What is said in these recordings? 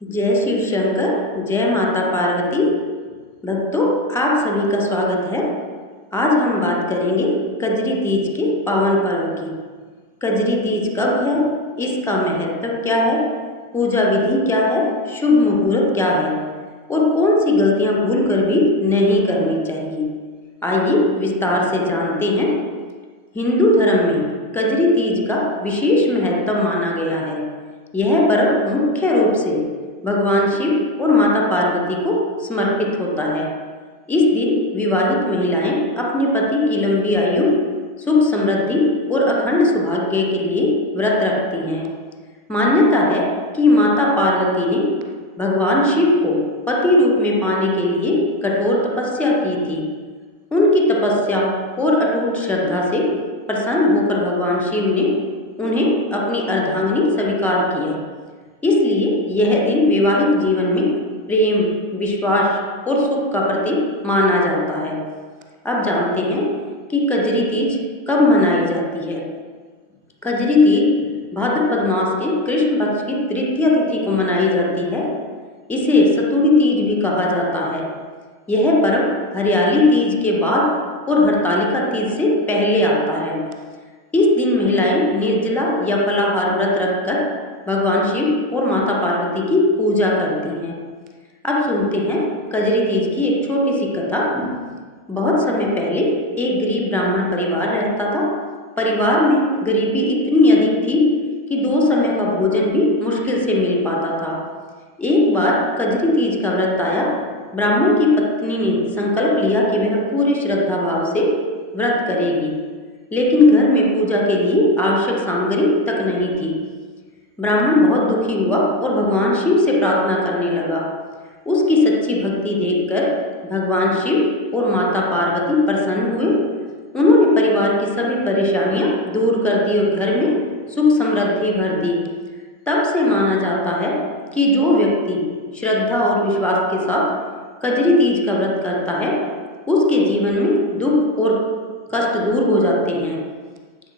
जय शिव शंकर, जय माता पार्वती। भक्तों, आप सभी का स्वागत है। आज हम बात करेंगे कजरी तीज के पावन पर्व की। कजरी तीज कब है, इसका महत्व क्या है, पूजा विधि क्या है, शुभ मुहूर्त क्या है और कौन सी गलतियां भूलकर भी नहीं करनी चाहिए। आइए विस्तार से जानते हैं। हिंदू धर्म में कजरी तीज का विशेष महत्व माना गया है। यह पर्व मुख्य रूप से भगवान शिव और माता पार्वती को समर्पित होता है। इस दिन विवाहित महिलाएं अपने पति की लंबी आयु, सुख समृद्धि और अखंड सौभाग्य के लिए व्रत रखती हैं। मान्यता है कि माता पार्वती ने भगवान शिव को पति रूप में पाने के लिए कठोर तपस्या की थी। उनकी तपस्या और अटूट श्रद्धा से प्रसन्न होकर भगवान शिव ने उन्हें अपनी अर्धांगिनी स्वीकार किया। इसलिए यह दिन वैवाहिक जीवन में प्रेम, विश्वास और सुख का प्रतीक माना जाता है। अब जानते हैं कि कजरी तीज कब मनाई जाती है। कजरी तीज भाद्रपद मास के कृष्ण पक्ष की तृतीया तिथि को मनाई जाती है। इसे सतुड़ी तीज भी कहा जाता है। यह पर्व हरियाली तीज के बाद और हरतालिका तीज से पहले आता है। इस दिन महिलाएं निर्जला या फलाहार व्रत रखकर भगवान शिव और माता पार्वती की पूजा करती हैं। अब सुनते हैं कजरी तीज की एक छोटी सी कथा। बहुत समय पहले एक गरीब ब्राह्मण परिवार रहता था। परिवार में गरीबी इतनी अधिक थी कि 2 समय का भोजन भी मुश्किल से मिल पाता था। एक बार कजरी तीज का व्रत आया। ब्राह्मण की पत्नी ने संकल्प लिया कि वह पूरे श्रद्धा भाव से व्रत करेगी, लेकिन घर में पूजा के लिए आवश्यक सामग्री तक नहीं थी। ब्राह्मण बहुत दुखी हुआ और भगवान शिव से प्रार्थना करने लगा। उसकी सच्ची भक्ति देखकर भगवान शिव और माता पार्वती प्रसन्न हुए। उन्होंने परिवार की सभी परेशानियां दूर कर दी और घर में सुख समृद्धि भर दी। तब से माना जाता है कि जो व्यक्ति श्रद्धा और विश्वास के साथ कजरी तीज का व्रत करता है, उसके जीवन में दुख और कष्ट दूर हो जाते हैं।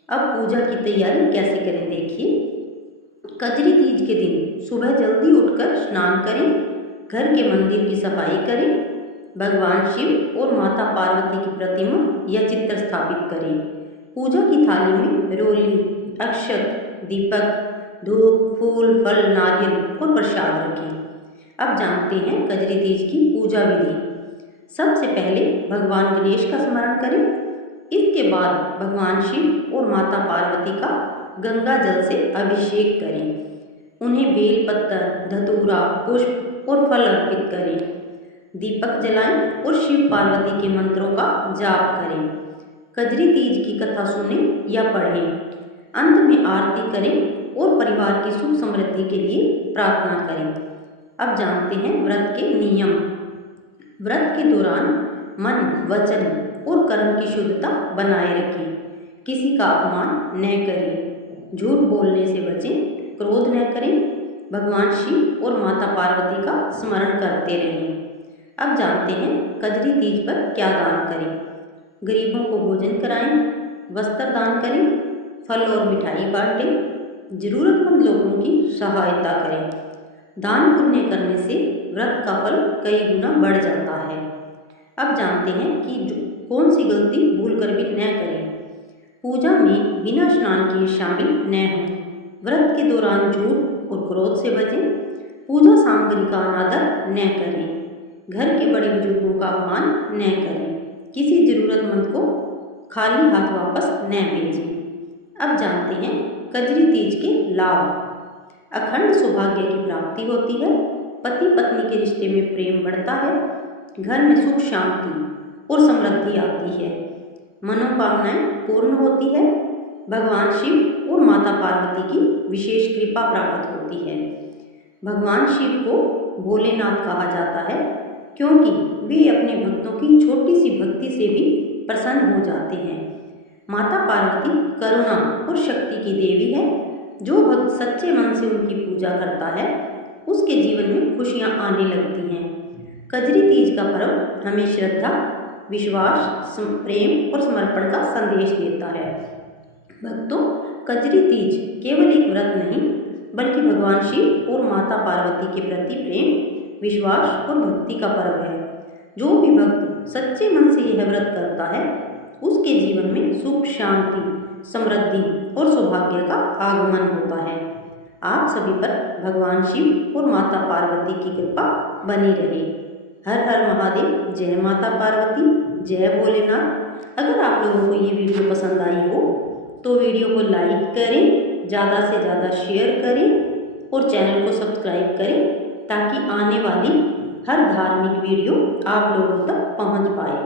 अब पूजा की तैयारी कैसे करें, देखिए। कजरी तीज के दिन सुबह जल्दी उठकर स्नान करें, घर के मंदिर की सफाई करें, भगवान शिव और माता पार्वती की प्रतिमा या चित्र स्थापित करें। पूजा की थाली में रोली, अक्षत, दीपक, धूप, फूल, फल, नारियल और प्रसाद रखें। अब जानते हैं कजरी तीज की पूजा विधि। सबसे पहले भगवान गणेश का स्मरण करें। इसके बाद भगवान शिव और माता पार्वती का गंगा जल से अभिषेक करें। उन्हें बेल पत्तर, धतूरा, पुष्प और फल अर्पित करें। दीपक जलाएं और शिव पार्वती के मंत्रों का जाप करें। कजरी तीज की कथा सुनें या पढ़ें। अंत में आरती करें और परिवार की सुख समृद्धि के लिए प्रार्थना करें। अब जानते हैं व्रत के नियम। व्रत के दौरान मन, वचन और कर्म की शुद्धता बनाए रखें। किसी का अपमान न करें, झूठ बोलने से बचें, क्रोध न करें, भगवान शिव और माता पार्वती का स्मरण करते रहें। अब जानते हैं कजरी तीज पर क्या दान करें। गरीबों को भोजन कराएं, वस्त्र दान करें, फल और मिठाई बांटें, जरूरतमंद लोगों की सहायता करें। दान पुण्य करने से व्रत का फल कई गुना बढ़ जाता है। अब जानते हैं कि कौन सी गलती भूलकर भी न करें। पूजा में बिना स्नान किए शामिल न हों। व्रत के दौरान झूठ और क्रोध से बचें। पूजा सामग्री का अनादर न करें। घर के बड़े बुजुर्गों का अपमान न करें। किसी जरूरतमंद को खाली हाथ वापस न भेजें। अब जानते हैं कजरी तीज के लाभ। अखंड सौभाग्य की प्राप्ति होती है। पति पत्नी के रिश्ते में प्रेम बढ़ता है। घर में सुख शांति और समृद्धि आती है। मनोकामनाएं पूर्ण होती है। भगवान शिव और माता पार्वती की विशेष कृपा प्राप्त होती है। भगवान शिव को भोलेनाथ कहा जाता है क्योंकि वे अपने भक्तों की छोटी सी भक्ति से भी प्रसन्न हो जाते हैं। माता पार्वती करुणा और शक्ति की देवी है। जो भक्त सच्चे मन से उनकी पूजा करता है, उसके जीवन में खुशियां आने लगती हैं। कजरी तीज का पर्व हमें श्रद्धा, विश्वास, प्रेम और समर्पण का संदेश देता है। भक्तों, कजरी तीज केवल एक व्रत नहीं बल्कि भगवान शिव और माता पार्वती के प्रति प्रेम, विश्वास और भक्ति का पर्व है। जो भी भक्त सच्चे मन से यह व्रत करता है उसके जीवन में सुख, शांति, समृद्धि और सौभाग्य का आगमन होता है। आप सभी पर भगवान शिव और माता पार्वती की कृपा बनी रहे। हर हर महादेव। जय माता पार्वती, जय भोलेनाथ। अगर आप लोगों को ये वीडियो पसंद आई हो तो वीडियो को लाइक करें, ज़्यादा से ज़्यादा शेयर करें और चैनल को सब्सक्राइब करें ताकि आने वाली हर धार्मिक वीडियो आप लोगों तक पहुंच पाए।